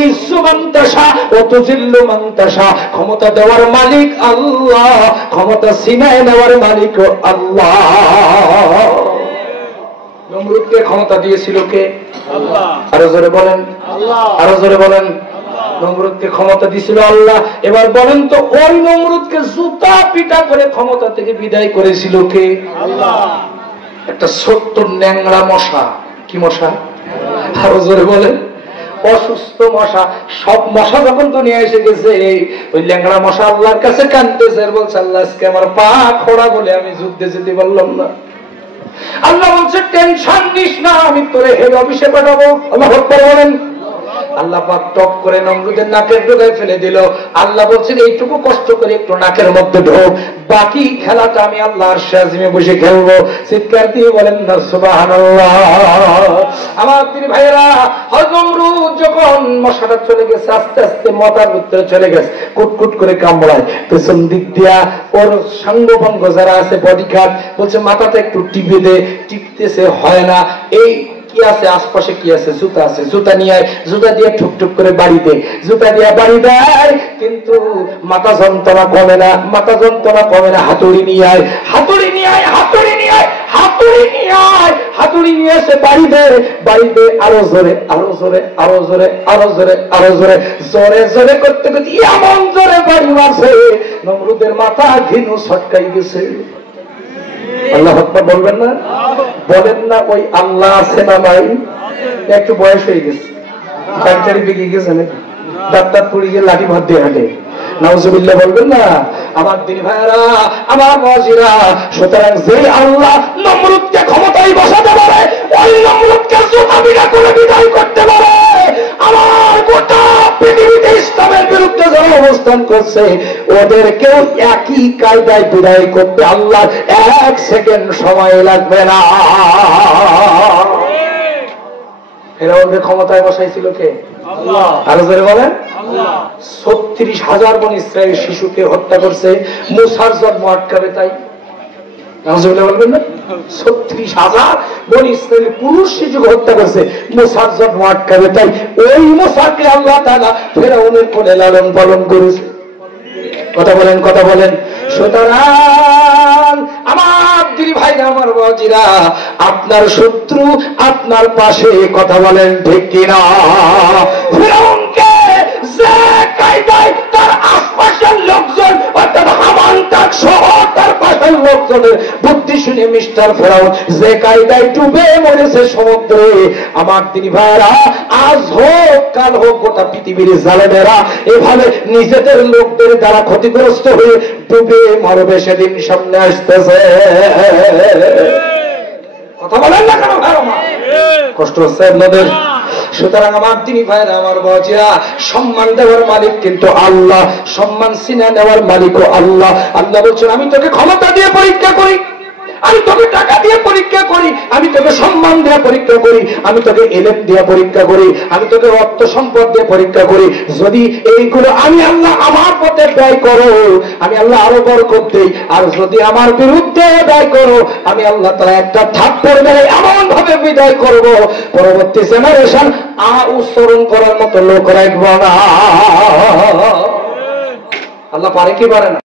তুইজ্জু মান তাশা ওয়া তুযিল্লু মান তাশা। ক্ষমতা দেওয়ার মালিক আল্লাহ, ক্ষমতা ছিনায় নেওয়ার মালিক আল্লাহ। নমরুদকে ক্ষমতা দিয়েছিল কে? আল্লাহ। আরো জোরে বলেন আল্লাহ, আরো জোরে বলেন। নমরুদকে ক্ষমতা দিয়েছিল আল্লাহ। এবার বলেন তো ওই নমরুদকে জুতা পিটা করে ক্ষমতা থেকে বিদায় করেছিল কে? আল্লাহ। একটা ছোট্ট ন্যাংরা মশা। কি মশা? আরো জোরে বলেন। অসুস্থ মশা। সব মশা যখন দুনিয়া এসে গেছে, ওই ল্যাংড়া মশা আল্লাহর কাছে কাঁদতেছে আর বলছে, আল্লাহ আজকে আমার পা খোড়া বলে আমি যুদ্ধে যেতে পারলাম না। আল্লাহ বলছে টেনশন নিস না, আমি তোরে হেড অফিসে পাঠাবো। আল্লাহু আকবার বলেন। আল্লাহ পাক টপ করে নমরুদের নাকের ডগায় ফেলে দিল। আল্লাহ বলছেন এইটুকু কষ্ট করে একটু নাকের মধ্যে ঢোক, বাকি খেলাটা আমি আল্লাহর আরশে আজিমে বসে খেলবো। চিৎকার দিয়ে বলেন না সুবহানাল্লাহ। আমার প্রিয় ভাইয়েরা, হযরত নমরুদ যখন মশাটা চলে গেছে, আস্তে আস্তে মাথার ভিতরে চলে গেছে, কুটকুট করে কামড়ায়। পেছন দিক দিয়া ওর সাঙ্গভঙ্গ যারা আছে বডিগার্ড বলছে মাথাটা একটু টিপে দে, টিপতেছে হয় না। এই কি আছে আশপাশে, কি আছে? জুতা আছে, জুতা নিয়ে আয়। জুতা দিয়ে ঠুকঠুক করে বাড়ি দে, জুতা দিয়ে বাড়ি দেয়, কিন্তু মাথা যন্ত্রণা কমে না, মাথা যন্ত্রণা কমে না। হাতুড়ি নিয়ে আয়, হাতুড়ি নিয়ে আয়, হাতুড়ি নিয়ে আয়, হাতুড়ি নিয়ে আয়, হাতুড়ি নিয়ে এসে বাড়ি দে, বাড়ি দে। আরো জোরে, আরো জোরে, আরো জোরে, আরো জোরে, আরো জোরে, জোরে জোরে করতে করতে এমন জোরে বাড়ি মারছে নমরুদের মাথা ঘিনু ছটকাই গেছে। আল্লাহু আকবার বলবেন না? বলেন না ওই আল্লাহ আছে না ভাই? একটু বয়স হয়ে গেছে, ডাক্তারি বেগে গেছে নাকি, ডাক্তার পড়ে গিয়ে লাঠি ভাত দিয়ে হাঁটে। নাউজুবিল্লাহ বলবেন না? আমার দিন ভাইরা, আমার মজিরা, সুতরাং যে আল্লাহ নমরুদকে ক্ষমতায় বসাতে পারে, ওই নমরুদকে জুতা পিটা করে বিদায় করতে পারে। আমার গোটা পৃথিবীতে ইসলামের বিরুদ্ধে যারা অবস্থান করছে, ওদেরকেও একই কায়দায় বিদায় করতে আল্লাহ 1 সেকেন্ড সময় লাগবে না। ফেরাউনকে ক্ষমতায় বসাইছিল কে? আল্লাহ। আরো জোরে বলেন আল্লাহ। 36,000 বনি ইসরায়েল শিশুকে হত্যা করছে, মুসার জন্ম আটকাবে তাই? নাউজুবিল্লাহ বলবেন না? 36,000 বনি ইসরায়েল পুরুষ শিশুকে হত্যা করছে, মুসার জন্ম আটকাবে তাই? ওই মুসাকে আল্লাহ তাআলা ফেরাউনের কোলে লালন পালন করেছে। কথা বলেন, কথা বলেন। সুতরাং আমার দিদি ভাইরা, আমার বাজিরা, আপনার শত্রু আপনার পাশে। কথা বলেন ঠিক কিনা? ফিরআউনকে যে কায়দায় তার আশপাশের লোকজন, অর্থাৎ হামান তাক সহ তার পাশের লোকজনের বুদ্ধি শুনে মিস্টার ফেরাউন যে কায়দায় ডুবে মরেছে সমুদ্রে, আমার দিদি ভাইরা, আজ হোক কাল হোক গোটা পৃথিবীর জালেমেরা এভাবে নিজেদের লোকদের দ্বারা ক্ষতিগ্রস্ত হয়ে ডুবে মরবে, সেদিন সামনে আসতেছে। কথা বলেন না কেন ভাইরা? কষ্ট হচ্ছে আপনাদের? সুতরাং আমার দিনী ভাইরা, আমার বাজিরা, সম্মান দেওয়ার মালিক কিন্তু আল্লাহ, সম্মান ছিনা নেওয়ার মালিকও আল্লাহ। আল্লাহ বলছেন আমি তোকে ক্ষমতা দিয়ে পরীক্ষা করি, আমি তোকে টাকা দিয়ে পরীক্ষা করি, আমি তোকে সম্মান দিয়ে পরীক্ষা করি, আমি তোকে এলেম দিয়ে পরীক্ষা করি, আমি তোকে অর্থ সম্পদ দিয়ে পরীক্ষা করি। যদি এইগুলো আমি আল্লাহ আমার পথে ব্যয় করো, আমি আল্লাহ আরো বরকত দেই। আর যদি আমার বিরুদ্ধে ব্যয় করো, আমি আল্লাহ তাআলা একটা থাপ্পড় মেরে এমন ভাবে বিদায় করব, পরবর্তী জেনারেশন উচ্চারণ করার মতো লোক রাখবো না। আল্লাহ পারে কি পারে না?